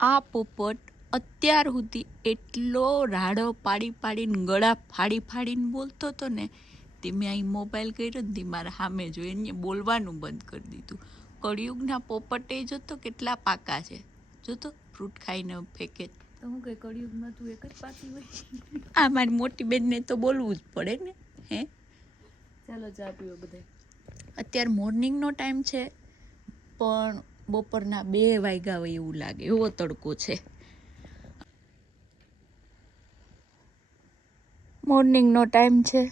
આ પોપટ અત્યાર સુધી એટલો રાડો પાડી પાડીને ગળા ફાડી ફાડીને બોલતો હતો ને, તે મેં અહીં મોબાઈલ કર્યો ને તે મારા સામે જોઈને બોલવાનું બંધ કરી દીધું. કળિયુગના પોપટે જોતો કેટલા પાકા છે, જોતો ફ્રૂટ ખાઈને ફેંકે. તો હું કઈ કળિયુગમાં તું એક જ પાકી હોય? આ મારી મોટી બેનને તો બોલવું જ પડે ને. હે, ચાલો ચા પીવો બધા. અત્યારે મોર્નિંગનો ટાઈમ છે, પણ બપોરના 2 વાગ્યા હોય એવું લાગે, એવો તડકો છે. મોર્નિંગનો ટાઈમ છે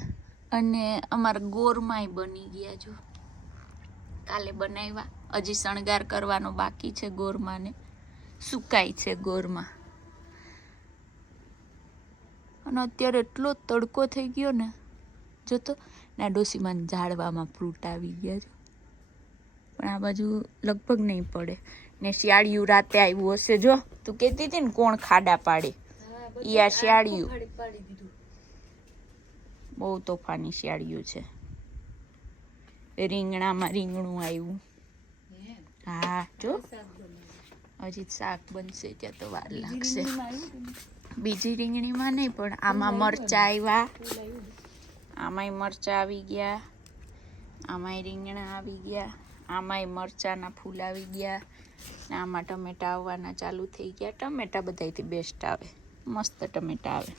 અને અમારા ગોરમાય બની ગયા. જો કાલે બનાવ્યા, હજી શણગાર કરવાનો બાકી છે. ગોરમાને સુકાય છે ગોરમાં. અને અત્યારે એટલો તડકો થઈ ગયો ને, જોતો ના ડોસીમાં ઝાડવામાં ફ્રૂટ આવી ગયા છે, પણ આ બાજુ લગભગ નહીં પડે. ને શિયાળિયું રાતે આવ્યું હશે. જો તું કહેતી હતી ને કોણ ખાડા પાડે, ઈ આ શિયાળિયું. બહુ તોફાની શિયાળિયું છે. રીંગણામાં રીંગણું આવ્યું. હા જો હજી શાક બનશે, ત્યાં તો વાર લાગશે. બીજી રીંગણીમાં નહીં, પણ આમાં મરચા આવ્યા, આમાંય મરચા આવી ગયા, આમાંય રીંગણા આવી ગયા, આમાંય મરચાના ફૂલ આવી ગયા, ને આમાં ટમેટા આવવાના ચાલુ થઈ ગયા. ટમેટા બધાયથી બેસ્ટ આવે, મસ્ત ટમેટા આવે.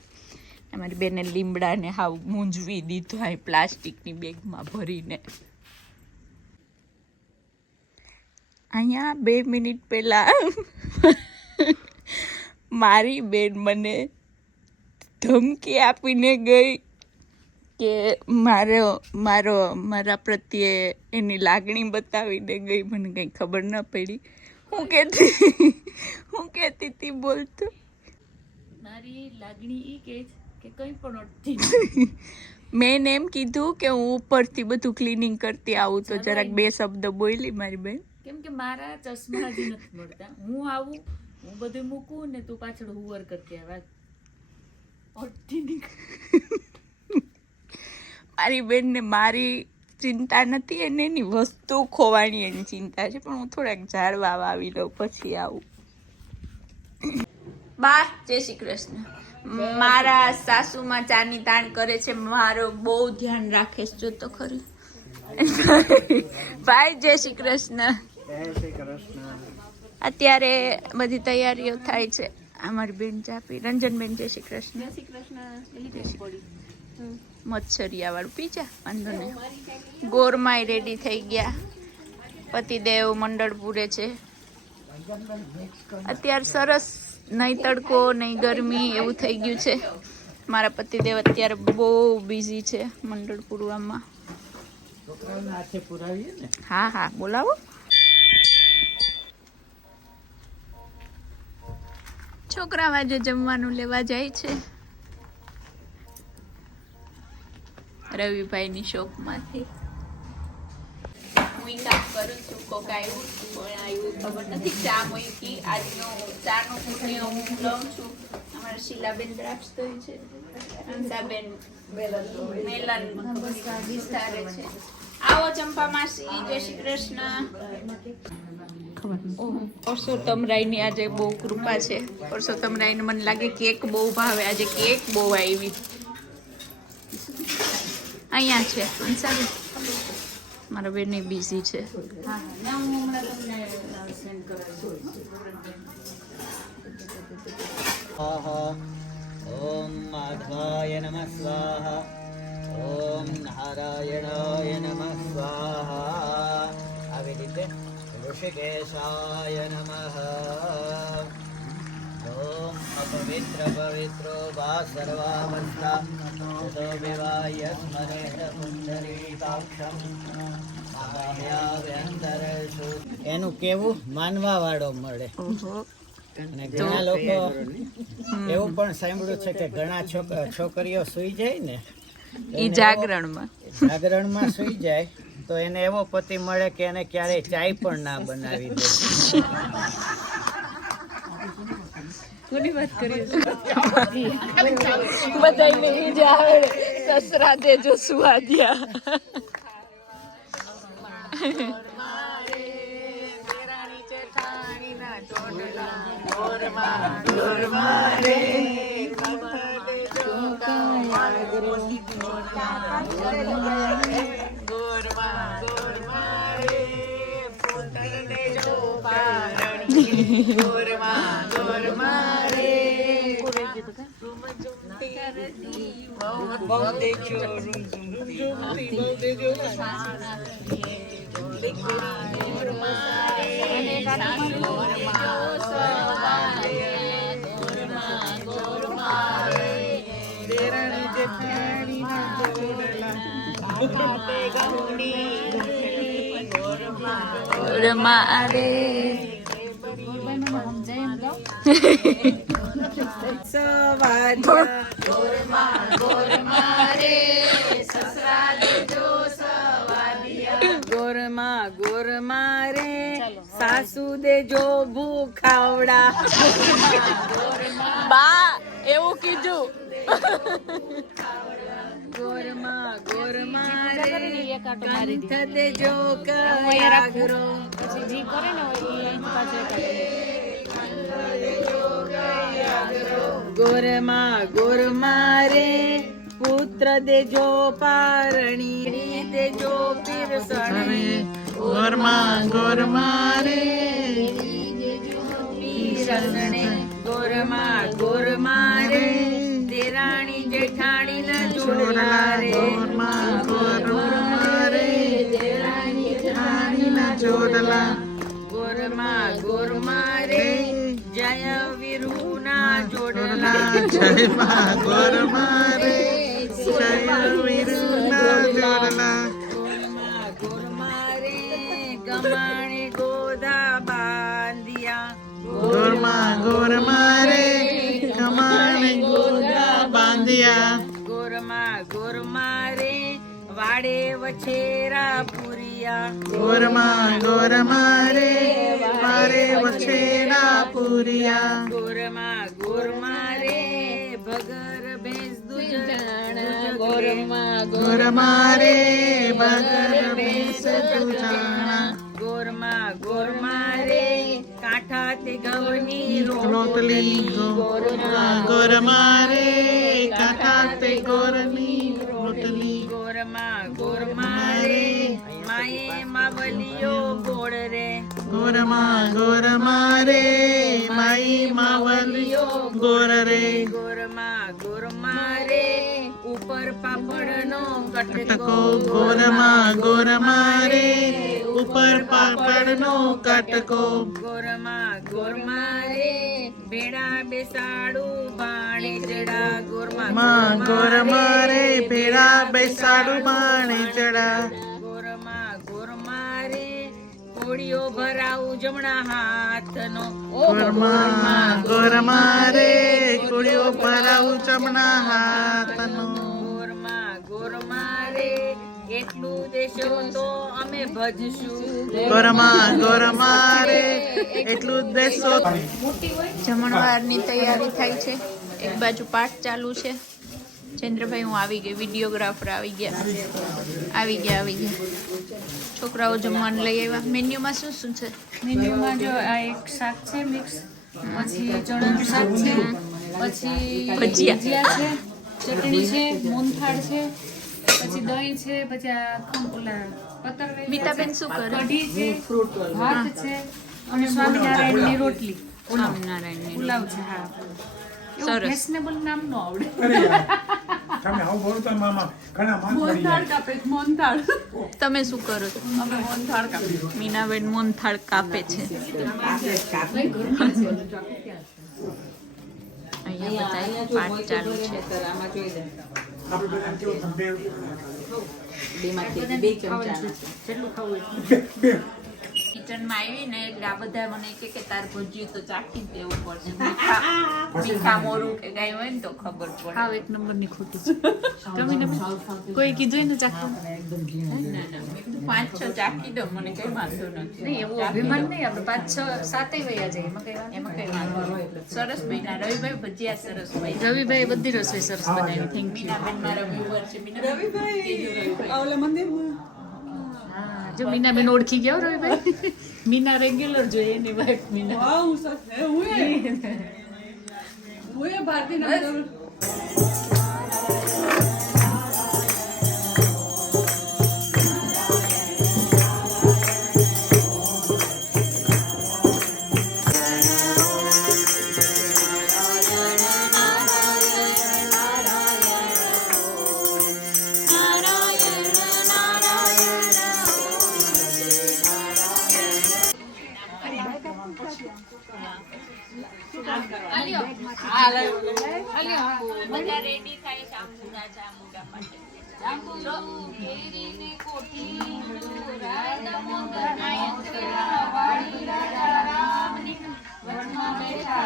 અમારી બેને લીમડાને હાવ મૂંઝવી દીધો અહીં પ્લાસ્ટિકની બેગમાં ભરીને. અહીંયા 2 મિનિટ પહેલા મારી બેન મને ધમકી આપીને ગઈ કે મારા પ્રત્યે એની લાગણી બતાવીને ગઈ. મને કંઈ ખબર ન પડી. હું કહેતી હતી બોલતો, મારી લાગણી એ કે કંઈ પણ અટતી. મેં એમ કીધું કે હું ઉપરથી બધું ક્લિનિંગ કરતી આવું, તો જરાક 2 શબ્દ બોલી મારી બેન. કેમ કે મારા ચશ્મા જ નથી મળતા. હું આવું, હું બધું મૂકું ને તું પાછળ હુવર કરતી આવે. મારી બેનને મારી ચિંતા નથી, એને એની વસ્તુ ખોવાની એની ચિંતા છે. પણ હું થોડાક ઝાડવા વાવી લઉં પછી આવું. બા જય શ્રી કૃષ્ણ. મારા સાસુમાં ચાની તાણ કરે છે, મારો બહુ ધ્યાન રાખે છે. જો તો ખરી ભાઈ જય શ્રી કૃષ્ણ. અત્યારે બધી તૈયારીઓ થાય છે. અમારી બેન ચાપી રંજનબેન જય શ્રી કૃષ્ણ. મચ્છરિયા વાળું પીજા વાંધો નહીં. ગોરમાય રેડી થઈ ગયા. પતિદેવ મંડળ પૂરે છે. અત્યારે સરસ, નહીં તડકો નહીં ગરમી એવું થઈ ગયું છે. મારા પતિદેવ અત્યારે બહુ બિઝી છે મંડળ પૂરવામાં. હા હા બોલાવો. છોકરા આજે જમવાનું લેવા જાય છે રવિભાઈની શોપમાંથી. હું કામ કરું છું. કોક આવ્યું કોણ આવ્યું ખબર નથી. ચા મૂકી. આજનો ચાનો પુણ્ય હું લઉં છું. અમારા શીલાબેન દ્રાક્ષ તો છે, હંસાબેન મેલન વિસ્તારે છે. આવો ચંપા માસી જય શ્રી કૃષ્ણ. પરસોત્તમ રાયની આજે બહુ કૃપા છે. પરસોત્તમ રાયને મને લાગે કેક બહુ ભાવે. આજે કેક બહુ આવી. અહીંયા છે હંસાબેન. મારા બેન બિઝી છે. ઓમ માધવાય નમઃ સ્વાહા. ઓમ નારાયણાય નમઃ સ્વાહા. આવી રીતે ઋષિકેશાય નમઃ. ઓમ અપવિત્ર પવિત્રો વા સર્વાવસ્થા તતો વિવાય સ્મરેણ પુંડરીકાક્ષમ. એનું કેવું માનવા વાળો મળે. અને ઘણા લોકો એવું પણ સાંભળ્યું છે કે ઘણા છોકરીઓ સુઈ જાય ને, જાગરણમાં સુઈ જાય તો એને એવો પતિ મળે કે એને ક્યારેય ચાય પણ ના બનાવી દે. કોની વાત કરીએ બધાને ઈ જ આવે. સસરા દેજો સુવાદ્યા. ગોરમાં ગોરમાં રે સાસુ દેજો ભૂખાવડા. બા એવું કીધું. ગોરમાં ગોરમાં રે કંઠ દેજો કયાગરો. ગોરમાં ગોરમાં રે પુત્ર દેજો પારણી દેજો પીરસણી. ગોરમાં ગોરમાં રે પીરસણે ગોરમાં ગોરમાં રે દેરાણી જેઠાણી ના જોડલા રે. ગોરમાં ગોરમાં રે દેરાણી જેઠાણી ના જોડલા. ગોરમાં ગોરમાં રે જય વીરુ ના જોડલા. જયમાં ગોરમાં રે જય વીરુના જોડલા. ગોરમાં ગોરમાં રે ગમાણે ગોધા બાંધિયા. ગોરમાં ગોરમાં રે કમાણે ગોદા બાંધ્યા. ગોરમાં ગોરમાં રે વાડે વછેરા પુરિયા. ગોરમાં ગોરમાં રે મારે વછેરા પૂર્યા. ગોરમાં ગોરમાં રે ભગર ભેંસ દૂધ ગોરમાં ગોરમાં રે બગર ભેંસ દૂજાણા. ગોરમાં ગોરમાં રે કાંઠા તે ઘઉંની રોટલી. ગોરમાં ગોરમાં રે કાંઠા તે ગોરની રોટલી. ગોરમાં ગોરમાં રે માએ માવલિયો ગોળ રે. ગોરમાં ગોરમાં રે માઈ માવલિયો ગોર રે. ગોરમાં ગોરમાં રે ઉપર પાપડનો કટકો. કટકો. ગોરમાં ગોરમાં રે ઉપર પાપડનો કટકો. ગોરમાં ગોરમાં રે ભેડા બેસાડું ભાણે જડા. માં ગોરમાં રે ભેળા બેસાડું બાણે ચડા. ગોરમાં ગોરમાં રે કોળીઓ ભરાવું જમણા હાથનો. ગોરમાં ગોરમાં રે કુળીઓ ભરાવું ચમના હાથનો. ગોરમાં ગોરમાં રે એટલું દેશો તો અમે ભજશું. ગોરમાં ગોરમાં રે એટલું જ દેશો. જમણવારની તૈયારી થાય છે. એક બાજુ પાઠ ચાલુ છે. ચંદ્રભાઈ હું આવી ગઈ, વિડીયોગ્રાફર આવી ગયા. છોકરાઓ જમવાનું લઈ આવ્યા. મેન્યુમાં શું શું છે? મેન્યુમાં જો આ એક શાક છે મિક્સ, પછી ચણાનું શાક છે, પછી ભજીયા છે, ચટણી છે, મોહનથાળ છે, પછી દહીં છે, પછી આ ઓલા પતર બીતાબેન શું કરે? કઢી છે, ભાત છે અને સ્વામિનારાયણની રોટલી સ્વામિનારાયણ પુલાવ છે. હા, સરસ. ફેશનેબલ નામ નો આવડે. તમે આવું બોલતા મામા ઘણા માન પડી મોહનથાળ કાપે, મોહનથાળ. તમે શું કરો છો? અમે મોહનથાળ કાપે. મીનાબેન મોહનથાળ કાપે છે. અહીંયા બધા પાઠ ચાલુ છે. આપણે બધા કેવું તમે કિચનમાં આવી ને એટલે આ બધા મને કહે કે તાર ભજીયું તો ચાખી જ દેવું પડશે. મીઠા મોરું કે કાંઈ હોય ને તો ખબર પડે. હાવ એક નંબરની ખોટી છે. ગમી ને કોઈ કીધું ને ચાખવા? ના, મેં કીધું 5-6 ચાખી દો, મને કઈ વાંધો નથી. નહીં, એવું અભિમાન નહીં. આપણે 5-6-7 વયા જઈએ, એમાં કઈ એમાં કઈ વાંધો નહીં. સરસ બન્યા. રવિભાઈ ભજીયા સરસ બન્યા. રવિભાઈ બધી રસોઈ સરસ બનાવી. Thank you. મીનાબેન મારા viewer છે. મીનાબેન જો મીનાબેન ઓળખી ગયા હો રવિભાઈ. મીના રેગ્યુલર જોઈએ એની વાઈફ મીના બધા રેડી થાય જાંબુડા જાંબુડા માટે જાંબુડો કેરીને કોઠી રાધા મોંદર નાયકરા વાડી રાજા રામની વનમાં બેઠા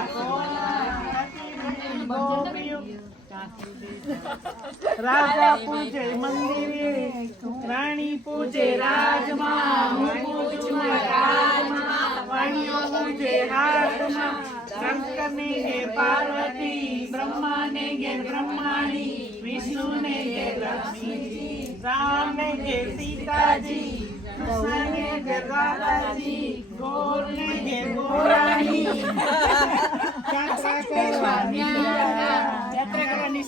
રાજા પૂજે મંદિરે, રાણી પૂજે રાજમાં, હું પૂજું રાજમાં, વાણીઓ પૂજે હાથમાં, શંકરને ઘેર પાર્વતી, બ્રહ્માને ઘેર બ્રહ્માણી, વિષ્ણુને ઘેર લક્ષ્મીજી, રામને ઘેર સીતાજી, કૃષ્ણને ઘેર રાધાજી, ગોરને ઘેર ગોરાણી, યાત્રા કરવાની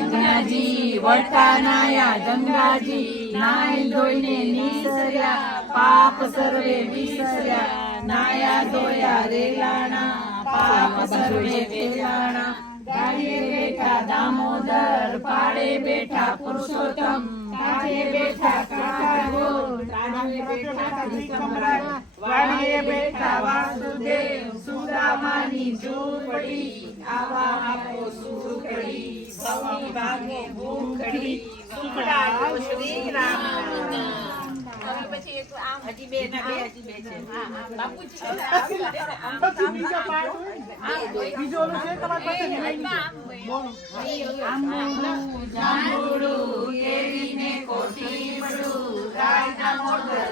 ગંગાજી વટાનાયા ગંગાજી નાય ધોઈને નીસર્યા પાપ સર્વે વિસર્યા નાયા ધોયા રેલાણા પાપ સર્વે વેલાણા ગાડીએ બેઠા દામોદર પાડે બેઠા પુરુષોત્તમ કાઢે બેઠા કાકાગોર ત્રાજવે બેઠા વિક્રમરાજ વાડીએ બેઠા વાસુદેવ સુદામાની ઝૂંપડી આવા આપો સુખડી સૌની ભાગે ભૂખડી સુખડા શ્રી રામ પછી એક આમ હજી બે છે બાપુજી બીજો છે તમારી જાંબુડું કેરીને કોઠીબડું રાયના મોઢર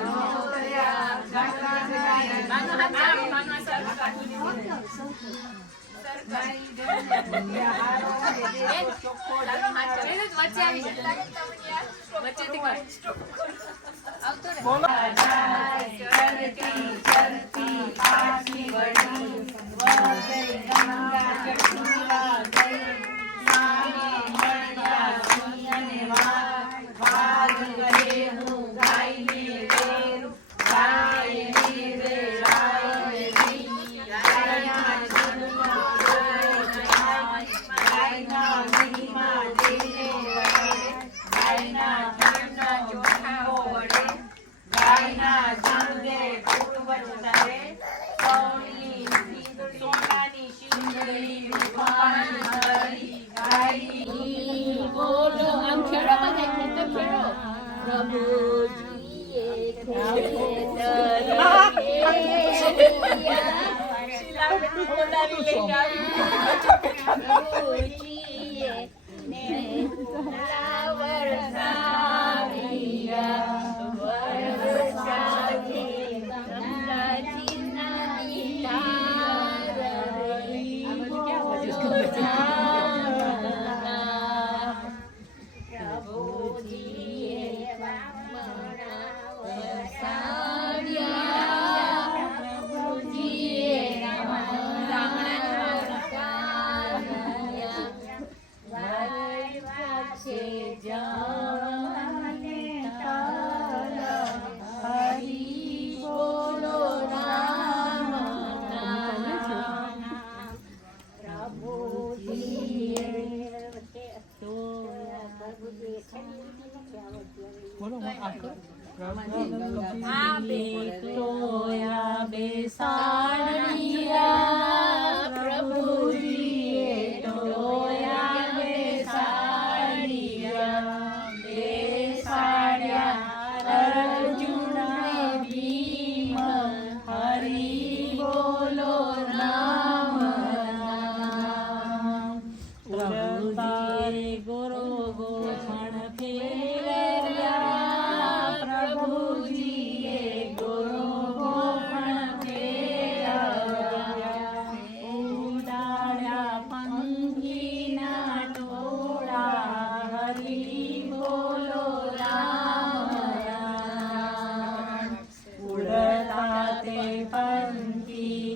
પંખી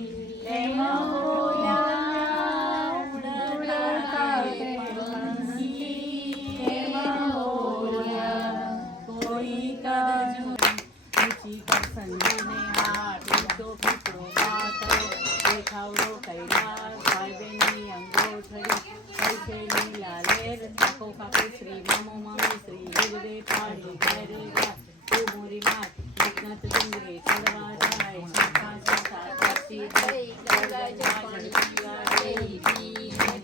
એમાં હોયા ઉડતા પંખી એમાં હોયા કોઈ કાજુ ઊંચી પસંદને હાથ ઊંચો પીપળો પાથરો દેખાવડો કૈલાસ ભાઈબેનની અંગોઠડી પૈસેની લાલેર કાકો કાકો શ્રી મામો મામી શ્રી હિરવે પાડી ઘરે જા તું મોરી માત નત ડુંગરે ચડવા જાય શાખા શાખા કાશી જઈ ગંગા જપણી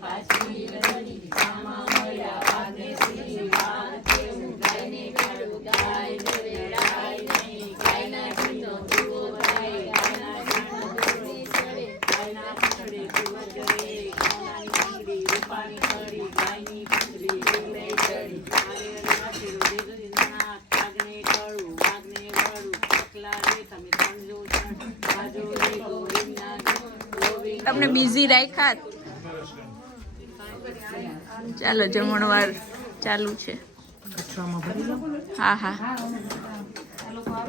પાછી રડી સામા મળ્યા વાગે શ્રી વાગ કેવું ગાયને કાળું ગાય લડાય નહીં ગાયના ઘીનો દીવો થાય ગાયના ઘીનો દોરી ચડે ગાયના પૂંછડે દીવો જડે ગાયની પૂંછડી રૂપાની ખરી ગાયની પૂંછડી ડુંગરે ચડી મારે માથેરું દેગરી નાક વાગને કળું વાગને વળું એકલા રે તમે સમજો છો બાજો રે ગોવિંદના ગોવિંદ તમને બિઝી રાખ્યા? ચાલો જમણવાર ચાલુ છે. હા હા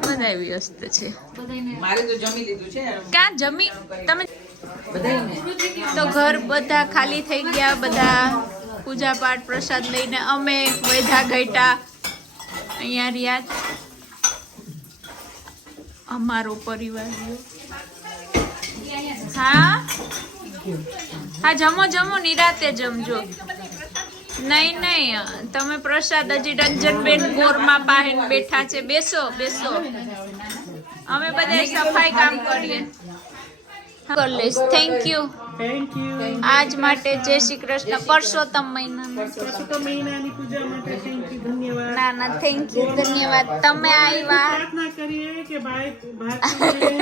બધા વ્યસ્ત છે. મારે તો જમી લીધું છે. ક્યાં જમી તમે? તો ઘર બધા ખાલી થઈ ગયા. બધા પૂજા પાઠ પ્રસાદ લઈને અમે વૈધા ગઈટા અહીંયા રહ્યા. અમારો પરિવાર રહ્યો. હા હા જમો જમો નિરાતે જમજો. નહીં નહીં તમે પ્રસાદ હજી રંજનબેન ગોરમાં પાહેન બેઠા છે. બેસો બેસો. અમે બધા સફાઈ કામ કરીએ. કરી લઈશ. Thank you. આજ માટે જય શ્રી કૃષ્ણ. પરસોત્તમ મહિનાની પૂજા માટે થેન્ક યુ. ધન્યવાદ. ના ના થેન્ક યુ ધન્યવાદ. તમે આવ્યા. प्रार्थना करिए कि भाई भारतीय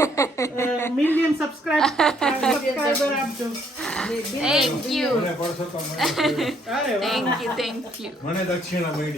मिलियन सब्सक्राइबर आप जो થેન્ક યુ મને Parsottam thank you thank you. મને દક્ષિણા મળી.